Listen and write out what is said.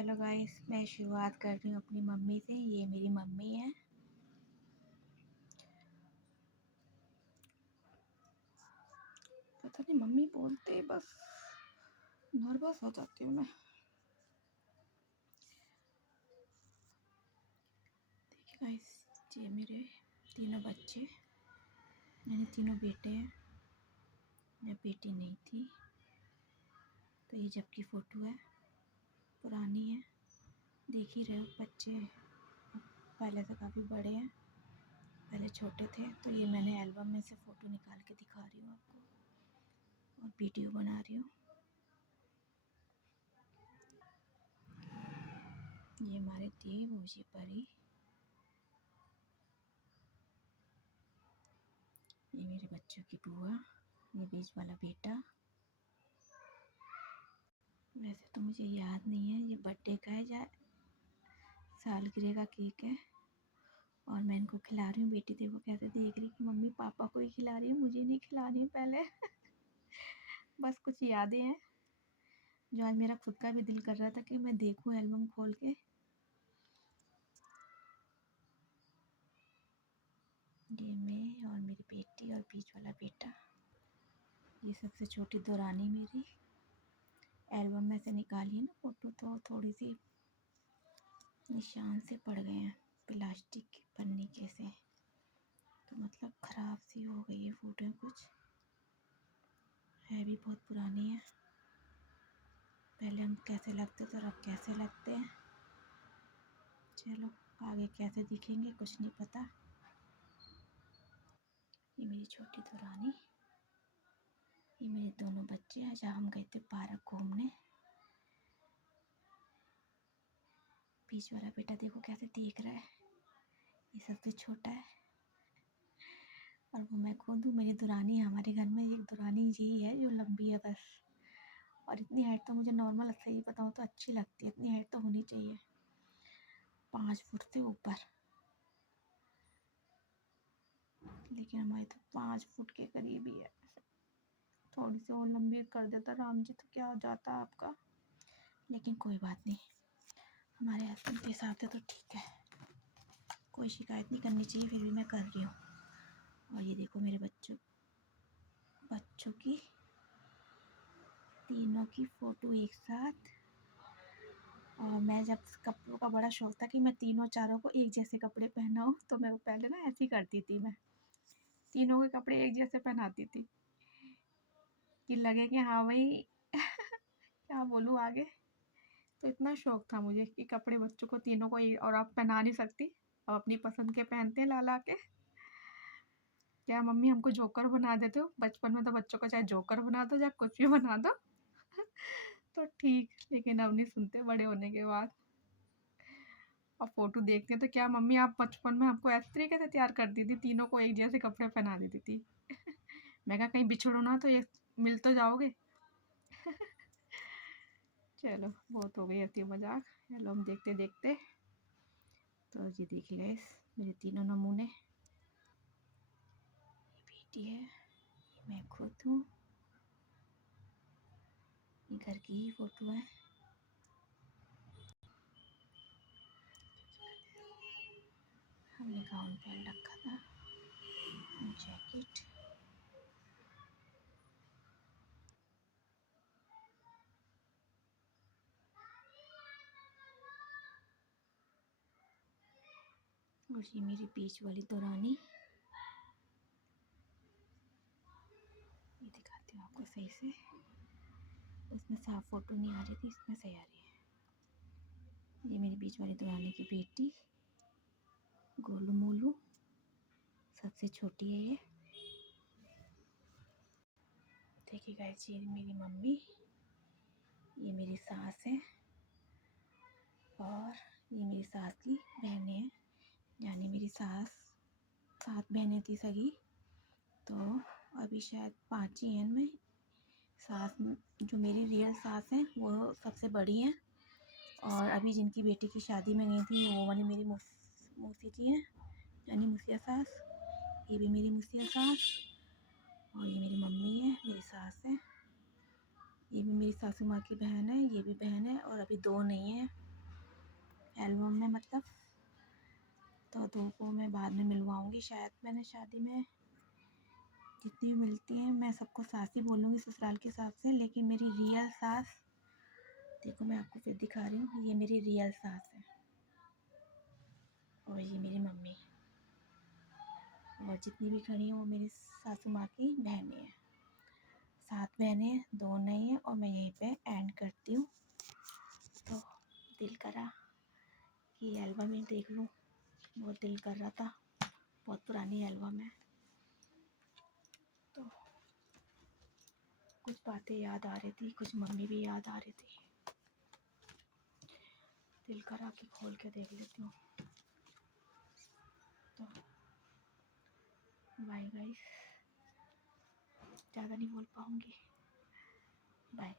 Hello guys, मैं शुरुआत कर रही हूँ अपनी मम्मी से। ये मेरी मम्मी है। पता नहीं मम्मी बोलते बस नर्वस हो जाती हूँ मैं। देखिए गाइस, ये मेरे तीनों बच्चे, मैंने तीनों बेटे हैं। जब बेटी नहीं थी तो ये जब की फ़ोटो है, पुरानी है। देख ही रहे हो, बच्चे पहले से काफ़ी बड़े हैं, पहले छोटे थे। तो ये मैंने एल्बम में से फ़ोटो निकाल के दिखा रही हूँ आपको, और वीडियो बना रही हूँ। ये हमारे थे मुझे परी। ये मेरे बच्चों की बुआ, ये बीच वाला बेटा। वैसे तो मुझे याद नहीं है ये बर्थडे का है या सालगिरह का केक है। और मैं इनको खिला रही हूँ। बेटी देखो कैसे देख रही कि मम्मी पापा को ही खिला रही है, मुझे नहीं खिला रही पहले। बस कुछ यादें हैं जो आज मेरा खुद का भी दिल कर रहा था कि मैं देखूं एल्बम खोल के। ये मैं और मेरी बेटी और बीच वाला बेटा। ये सबसे छोटी दुरानी मेरी। एल्बम में से निकाली है ना फ़ोटो, तो थोड़ी सी निशान से पड़ गए हैं प्लास्टिक की पन्नी के से, तो मतलब ख़राब सी हो गई है फ़ोटो। कुछ है भी बहुत पुरानी है। पहले हम कैसे लगते थे और अब कैसे लगते हैं। चलो आगे कैसे दिखेंगे कुछ नहीं पता। ये मेरी छोटी दुरानी, ये मेरे दोनों बच्चे। आज हम गए थे पार्क घूमने। बीच वाला बेटा देखो कैसे देख रहा है, ये सबसे छोटा है। और वो मैं खुद हूँ। मेरी दुरानी, हमारे घर में एक दुरानी यही है जो लंबी है बस। और इतनी हाइट तो मुझे नॉर्मल, सही बताऊँ तो अच्छी लगती है। इतनी हाइट तो होनी चाहिए, 5 फुट से ऊपर। लेकिन हमारी तो 5 फुट के करीब ही है। थोड़ी सी और लंबी कर देता राम जी तो क्या हो जाता आपका। लेकिन कोई बात नहीं, हमारे हस्बैंड के हिसाब से तो ठीक है, कोई शिकायत नहीं करनी चाहिए। फिर भी मैं कर रही हूँ। और ये देखो मेरे बच्चों की तीनों की फ़ोटो एक साथ। और मैं जब कपड़ों का बड़ा शौक था कि मैं तीनों चारों को एक जैसे कपड़े पहनाऊँ, तो मैं पहले ना ऐसे ही करती थी। मैं तीनों के कपड़े एक जैसे पहनाती थी कि लगे कि हाँ भाई क्या बोलूँ आगे। तो इतना शौक था मुझे कि कपड़े बच्चों को तीनों को और आप पहना नहीं सकती, अब अपनी पसंद के पहनते हैं ला ला के। क्या मम्मी हमको जोकर बना देते हो? बचपन में तो बच्चों को चाहे जोकर बना दो चाहे कुछ भी बना दो तो ठीक। लेकिन अब नहीं सुनते बड़े होने के बाद। और फोटो देखते हैं तो क्या मम्मी आप बचपन में हमको ऐसे तरीके से तैयार कर दी थी, तीनों को एक जैसे कपड़े पहना देती थी। मैं कहा कहीं बिछड़ो ना तो ये मिल तो जाओगे। चलो बहुत हो गई ऐसी मजाक। चलो हम देखते देखते। तो ये देखिए गाइस, मेरे तीनों नमूने। ये बेटी है, ये मैं खुद हूँ। ये घर की ही फोटो है। हमने गाउन पहन रखा था, जैकेट। और ये मेरी बीच वाली दुरानी। ये दिखाती हूँ आपको सही से, उसमें साफ फोटो नहीं आ रही थी, इसमें सही आ रही है। ये मेरी बीच वाली दुरानी की बेटी गोलू मोलू, सबसे छोटी है ये। देखिए गाइस, ये मेरी मम्मी, ये मेरी सास है, और ये मेरी सास की बहनें हैं। यानी मेरी सास 7 बहनें थी सगी, तो अभी शायद 5 ही हैं इनमें। सास जो मेरी रियल सास हैं वो सबसे बड़ी हैं। और अभी जिनकी बेटी की शादी में गई थी वो वाली मेरी मौसी जी हैं, यानी मुसिया सास। ये भी मेरी मुसिया सास। और ये मेरी मम्मी है, मेरी सास है। ये भी मेरी सासू माँ की बहन है, ये भी बहन है। और अभी 2 नहीं है, एल्बम में मतलब। तो दो को मैं बाद में मिलवाऊँगी शायद। मैंने शादी में जितनी भी मिलती हैं मैं सबको सास ही बोलूँगी ससुराल के हिसाब से, लेकिन मेरी रियल सास देखो, मैं आपको फिर दिखा रही हूँ, ये मेरी रियल सास है और ये मेरी मम्मी, और जितनी भी खड़ी हैं वो मेरी सासू माँ की बहनें हैं। 7 बहनें हैं, 2 नहीं हैं, और मैं यहीं पे एंड करती हूँ। तो दिल करा कि एल्बम ही देख लूँ, बहुत दिल कर रहा था, बहुत पुरानी एल्बम है। तो कुछ बातें याद आ रही थी, कुछ मम्मी भी याद आ रही थी, दिल करा कि खोल के देख लेती हूँ। तो बाय गाइस, ज़्यादा नहीं बोल पाऊँगी, बाय।